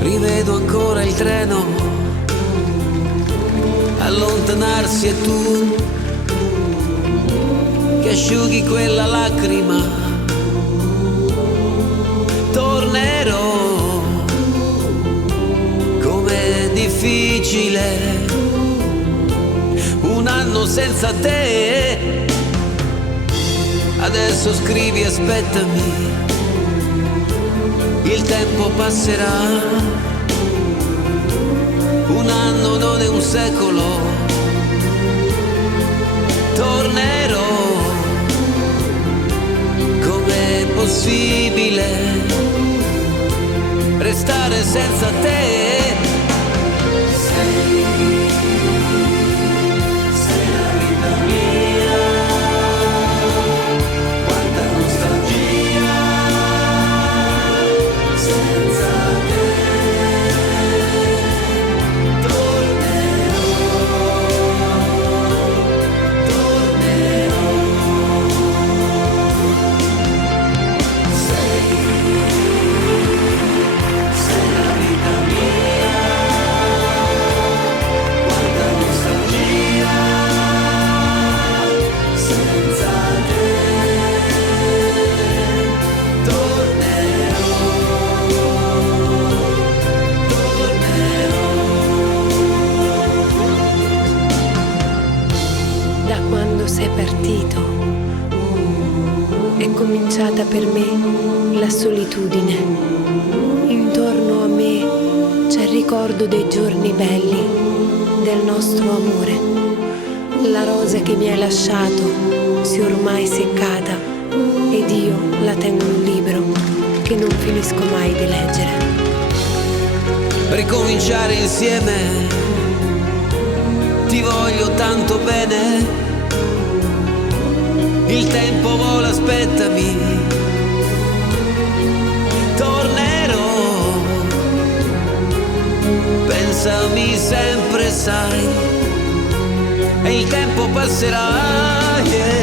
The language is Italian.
Rivedo ancora il treno allontanarsi e tu che asciughi quella lacrima. Tornerò, com'è difficile un anno senza te. Adesso scrivi aspettami, il tempo passerà. Un anno non è un secolo. Tornerò, com'è possibile restare senza te? Sei la vita mia, quanta nostalgia senza te. Sei partito, è cominciata per me la solitudine. Intorno a me c'è il ricordo dei giorni belli, del nostro amore. La rosa che mi hai lasciato si è ormai seccata ed io la tengo in un libro che non finisco mai di leggere. Ricominciare insieme, ti voglio tanto bene. Il tempo vola, aspettami. Tornerò, pensami sempre, sai, e il tempo passerà, yeah.